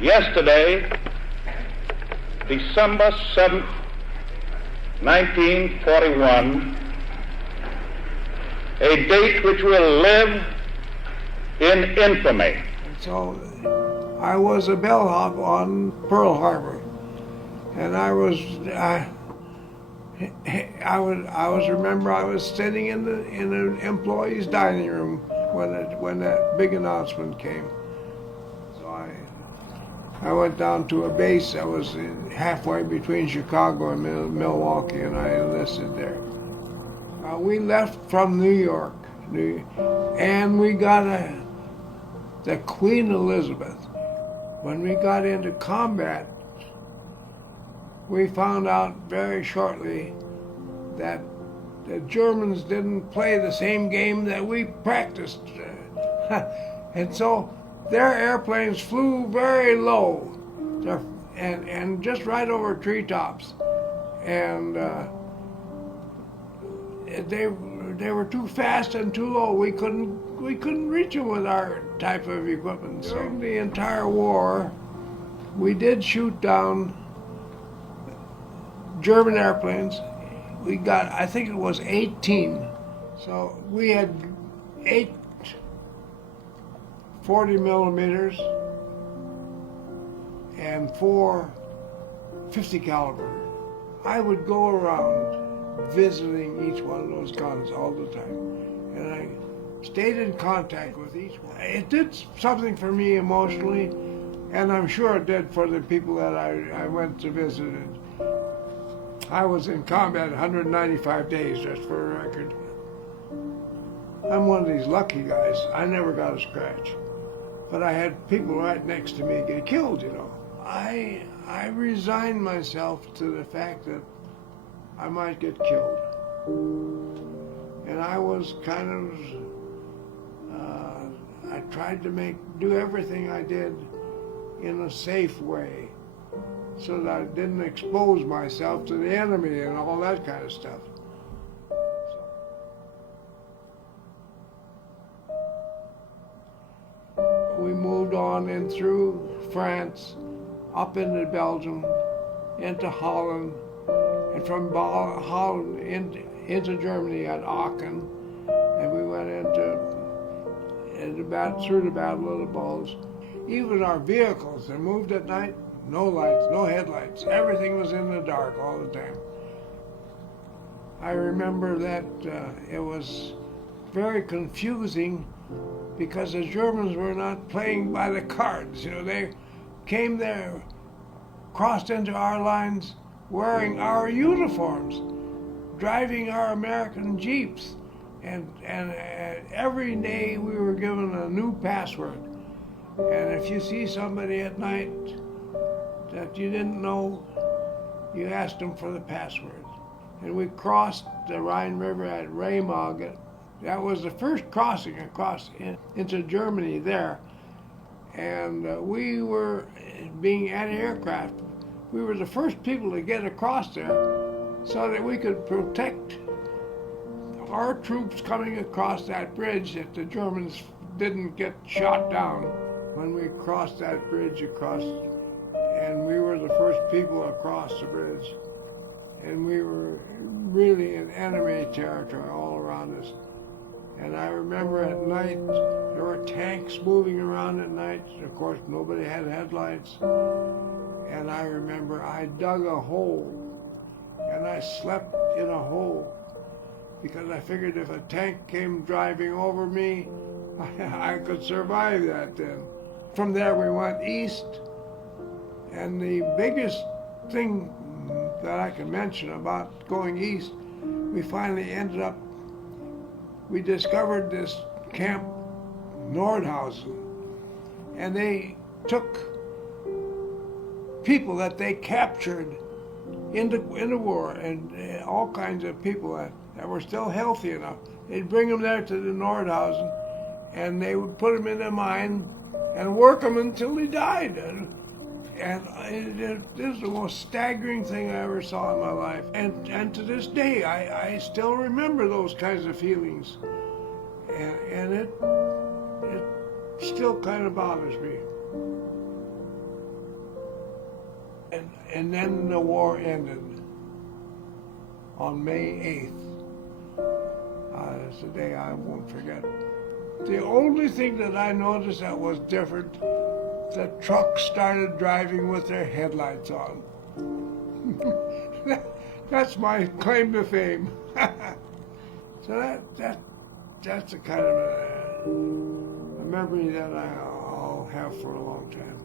Yesterday, December 7th, 1941, a date which will live in infamy. So I was a bellhop on Pearl Harbor, and I remember I was sitting in an employee's dining room when that big announcement came. So I went down to a base that was halfway between Chicago and Milwaukee, and I enlisted there. We left from New York, and we got the Queen Elizabeth. When we got into combat, we found out very shortly that the Germans didn't play the same game that we practiced. And so their airplanes flew very low and just right over treetops. And they were too fast and too low. We couldn't reach them with our type of equipment. So during the entire war, we did shoot down German airplanes. We got, I think it was 18. So we had 8 40 millimeters and 4 50 caliber. I would go around visiting each one of those guns all the time, and I stayed in contact with each one. It did something for me emotionally, and I'm sure it did for the people that I went to visit. I was in combat 195 days, just for a record. I'm one of these lucky guys. I never got a scratch, but I had people right next to me get killed, you know. I resigned myself to the fact that I might get killed. And I was kind of, I tried to do everything I did in a safe way so that I didn't expose myself to the enemy and all that kind of stuff. We moved on in through France, up into Belgium, into Holland, and from Holland into Germany at Aachen, and we went through the Battle of the Bulge. Even our vehicles, they moved at night, no lights, no headlights. Everything was in the dark all the time. I remember that it was very confusing because the Germans were not playing by the cards. You know, they came there, crossed into our lines, wearing our uniforms, driving our American Jeeps, and every day we were given a new password. And if you see somebody at night that you didn't know, you asked them for the password. And we crossed the Rhine River at Remagen. That was the first crossing across into Germany there. And we were, being anti-aircraft, we were the first people to get across there so that we could protect our troops coming across that bridge, that the Germans didn't get shot down. When we crossed that bridge and we were the first people across the bridge, and we were really in enemy territory all around us. And I remember at night, there were tanks moving around at night. Of course, nobody had headlights. And I remember I dug a hole, and I slept in a hole because I figured if a tank came driving over me, I could survive that then. From there we went east, and the biggest thing that I can mention about going east, we finally ended up, we discovered this camp Nordhausen, and they took people that they captured in the war, and all kinds of people that were still healthy enough. They'd bring them there to the Nordhausen, and they would put them in a mine and work them until they died. And it is the most staggering thing I ever saw in my life. And to this day, I still remember those kinds of feelings. And it still kind of bothers me. And then the war ended on May 8th. It's a day I won't forget. The only thing that I noticed that was different, the trucks started driving with their headlights on. That's my claim to fame. So that's a kind of a memory that I'll have for a long time.